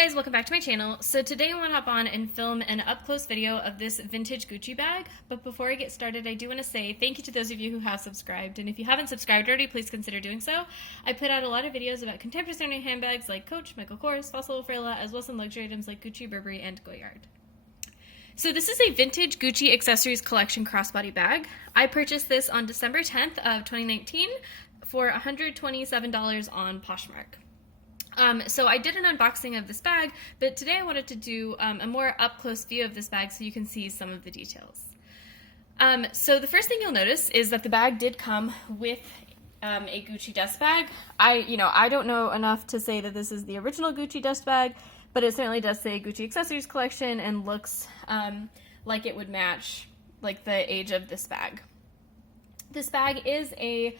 guys, welcome back to my channel. So today I want to hop on and film an up-close video of this vintage Gucci bag. But before I get started, I do want to say thank you to those of you who have subscribed. And if you haven't subscribed already, please consider doing so. I put out a lot of videos about contemporary handbags like Coach, Michael Kors, Fossil, Frela, as well as some luxury items like Gucci, Burberry, and Goyard. So this is a vintage Gucci Accessories Collection crossbody bag. I purchased this on December 10th of 2019 for $127 on Poshmark. So I did an unboxing of this bag, but today I wanted to do a more up-close view of this bag so you can see some of the details. So the first thing you'll notice is that the bag did come with a Gucci dust bag. I don't know enough to say that this is the original Gucci dust bag, but it certainly does say Gucci Accessories Collection and looks like it would match like the age of this bag. This bag is a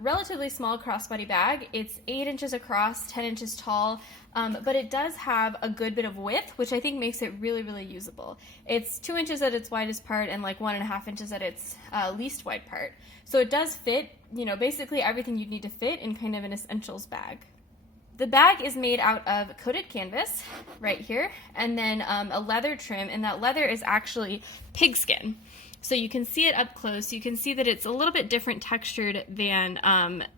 relatively small crossbody bag. It's 8 inches across, 10 inches tall, but it does have a good bit of width, which I think makes it really, really usable. It's 2 inches at its widest part and like 1.5 inches at its least wide part. So it does fit, basically everything you'd need to fit in kind of an essentials bag. The bag is made out of coated canvas right here, and then a leather trim, and that leather is actually pigskin. So you can see it up close. You can see that it's a little bit different textured than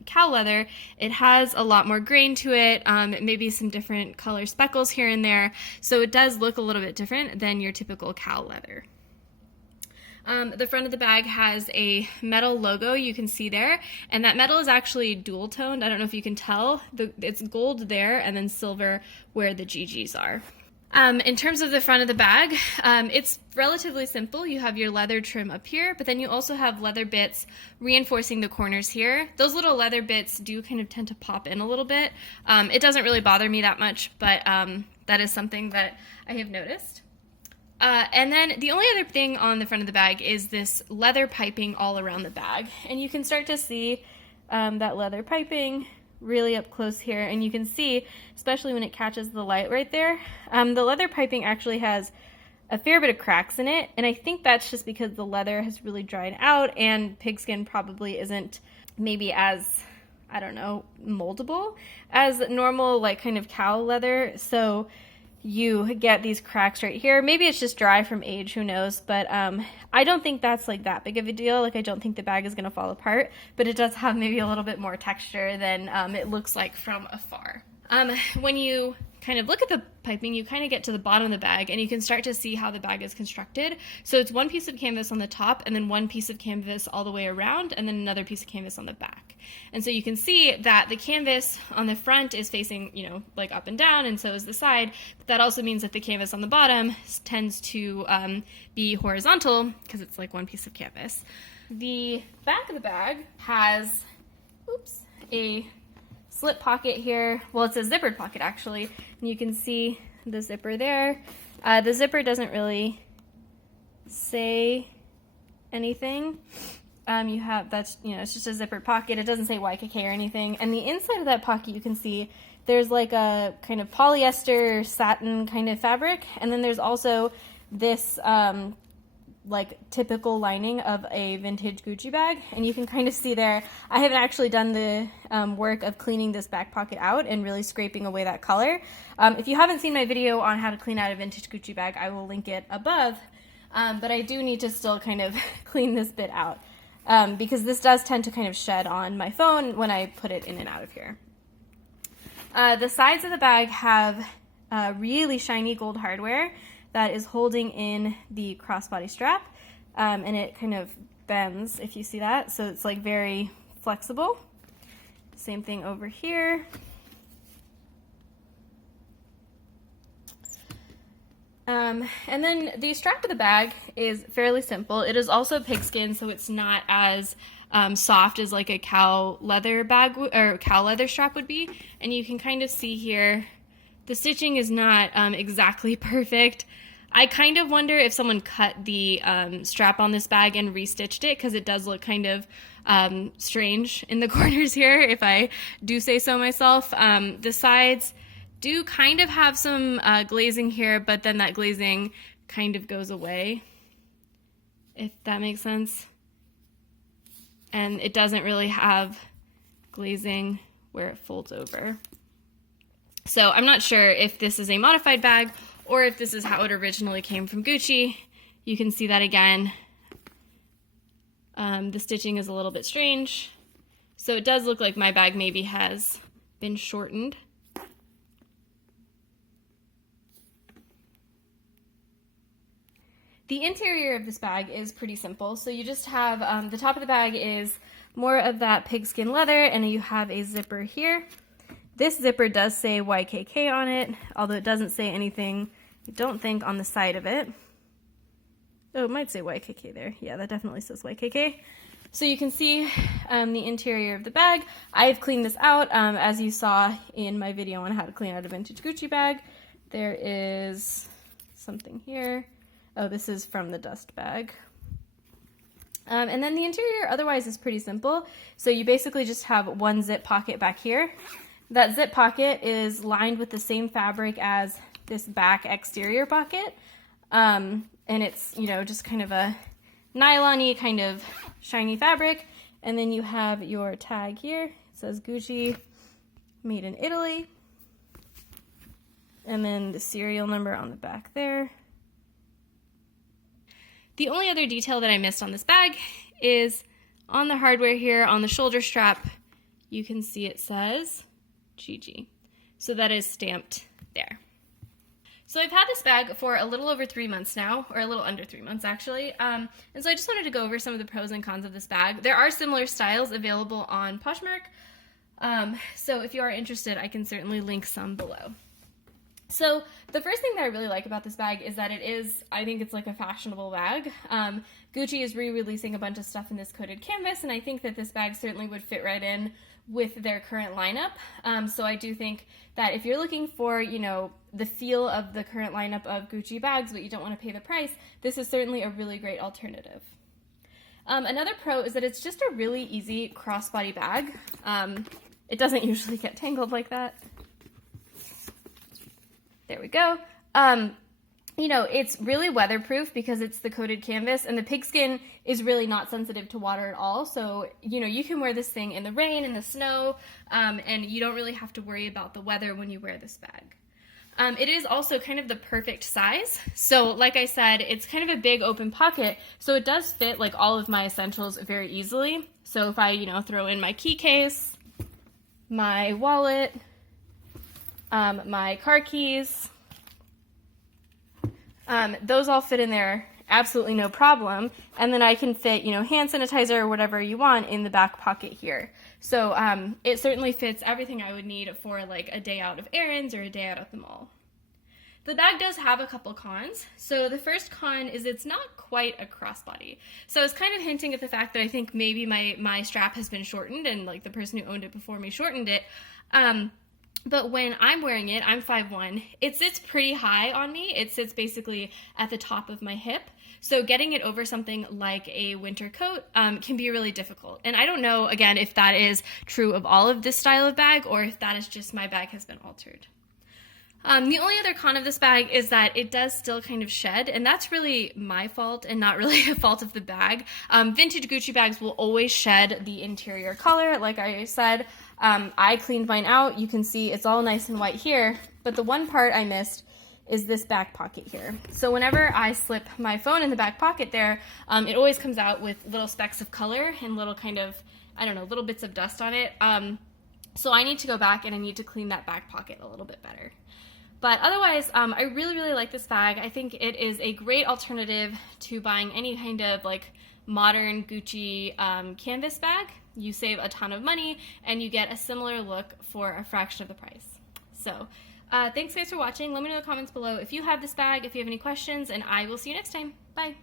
cow leather. It has a lot more grain to it, maybe some different color speckles here and there. So it does look a little bit different than your typical cow leather. The front of the bag has a metal logo you can see there, and that metal is actually dual toned. I don't know if you can tell. It's gold there and then silver where the GGs are. In terms of the front of the bag, it's relatively simple. You have your leather trim up here, but then you also have leather bits reinforcing the corners here. Those little leather bits do kind of tend to pop in a little bit. It doesn't really bother me that much, but that is something that I have noticed. And then the only other thing on the front of the bag is this leather piping all around the bag. And you can start to see that leather piping really up close here, and you can see, especially when it catches the light right there, the leather piping actually has a fair bit of cracks in it, and I think that's just because the leather has really dried out and pigskin probably isn't maybe as, I don't know, moldable as normal like kind of cow leather, so you get these cracks right here. Maybe it's just dry from age, who knows, but I don't think that's like that big of a deal. Like I don't think the bag is going to fall apart, but it does have maybe a little bit more texture than it looks like from afar. When you kind of look at the piping, you kind of get to the bottom of the bag and you can start to see how the bag is constructed. So it's one piece of canvas on the top and then one piece of canvas all the way around and then another piece of canvas on the back. And so you can see that the canvas on the front is facing, like up and down, and so is the side. But that also means that the canvas on the bottom tends to be horizontal because it's like one piece of canvas. The back of the bag has, a slip pocket here. Well, it's a zippered pocket actually, and you can see the zipper there. The zipper doesn't really say anything. You have, it's just a zippered pocket. It doesn't say YKK or anything. And the inside of that pocket, you can see there's like a kind of polyester satin kind of fabric, and then there's also this like typical lining of a vintage Gucci bag, and you can kind of see there, I haven't actually done the work of cleaning this back pocket out and really scraping away that color. If you haven't seen my video on how to clean out a vintage Gucci bag, I will link it above, but I do need to still kind of clean this bit out because this does tend to kind of shed on my phone when I put it in and out of here. The sides of the bag have really shiny gold hardware that is holding in the crossbody strap, and it kind of bends if you see that, so it's like very flexible. Same thing over here. And then the strap of the bag is fairly simple. It is also pigskin, so it's not as soft as like a cow leather bag or cow leather strap would be, and you can kind of see here the stitching is not exactly perfect. I kind of wonder if someone cut the strap on this bag and restitched it, because it does look kind of strange in the corners here, if I do say so myself. The sides do kind of have some glazing here, but then that glazing kind of goes away, if that makes sense. And it doesn't really have glazing where it folds over. So I'm not sure if this is a modified bag or if this is how it originally came from Gucci. You can see that again. The stitching is a little bit strange. So it does look like my bag maybe has been shortened. The interior of this bag is pretty simple. So you just have, the top of the bag is more of that pigskin leather, and you have a zipper here. This zipper does say YKK on it, although it doesn't say anything, I don't think, on the side of it. Oh, it might say YKK there. Yeah, that definitely says YKK. So you can see the interior of the bag. I've cleaned this out, as you saw in my video on how to clean out a vintage Gucci bag. There is something here. Oh, this is from the dust bag. And then the interior otherwise is pretty simple. So you basically just have one zip pocket back here. That zip pocket is lined with the same fabric as this back exterior pocket. And it's, you know, just kind of a nylon-y kind of shiny fabric. And then you have your tag here. It says Gucci, made in Italy. And then the serial number on the back there. The only other detail that I missed on this bag is on the hardware here, on the shoulder strap, you can see it says Gigi. So that is stamped there. So I've had this bag for a little over 3 months now, or a little under 3 months actually. And so I just wanted to go over some of the pros and cons of this bag. There are similar styles available on Poshmark. So if you are interested, I can certainly link some below. So the first thing that I really like about this bag is that it is, I think it's like a fashionable bag. Gucci is re-releasing a bunch of stuff in this coated canvas, and I think that this bag certainly would fit right in with their current lineup. So I do think that if you're looking for, you know, the feel of the current lineup of Gucci bags, but you don't want to pay the price, this is certainly a really great alternative. Another pro is that it's just a really easy crossbody bag. It doesn't usually get tangled like that. There we go. You know, it's really weatherproof because it's the coated canvas, and the pigskin is really not sensitive to water at all. So, you know, you can wear this thing in the rain, in the snow, and you don't really have to worry about the weather when you wear this bag. It is also kind of the perfect size. So like I said, it's kind of a big open pocket, so it does fit like all of my essentials very easily. So if I, you know, throw in my key case, my wallet, my car keys, those all fit in there absolutely no problem. And then I can fit, you know, hand sanitizer or whatever you want in the back pocket here. So it certainly fits everything I would need for like a day out of errands or a day out at the mall. The bag does have a couple cons. So the first con is it's not quite a crossbody. So I was kind of hinting at the fact that I think maybe my strap has been shortened, and like the person who owned it before me shortened it. But when I'm wearing it, I'm 5'1", it sits pretty high on me. It sits basically at the top of my hip. So getting it over something like a winter coat can be really difficult. And I don't know, again, if that is true of all of this style of bag or if that is just my bag has been altered. The only other con of this bag is that it does still kind of shed, and that's really my fault and not really a fault of the bag. Vintage Gucci bags will always shed the interior color, like I said. I cleaned mine out. You can see it's all nice and white here, but the one part I missed is this back pocket here. So whenever I slip my phone in the back pocket there, it always comes out with little specks of color and little kind of, I don't know, little bits of dust on it. So I need to go back and I need to clean that back pocket a little bit better. But otherwise, I really, really like this bag. I think it is a great alternative to buying any kind of like modern Gucci canvas bag. You save a ton of money and you get a similar look for a fraction of the price. So thanks guys for watching. Let me know in the comments below if you have this bag, if you have any questions, and I will see you next time. Bye.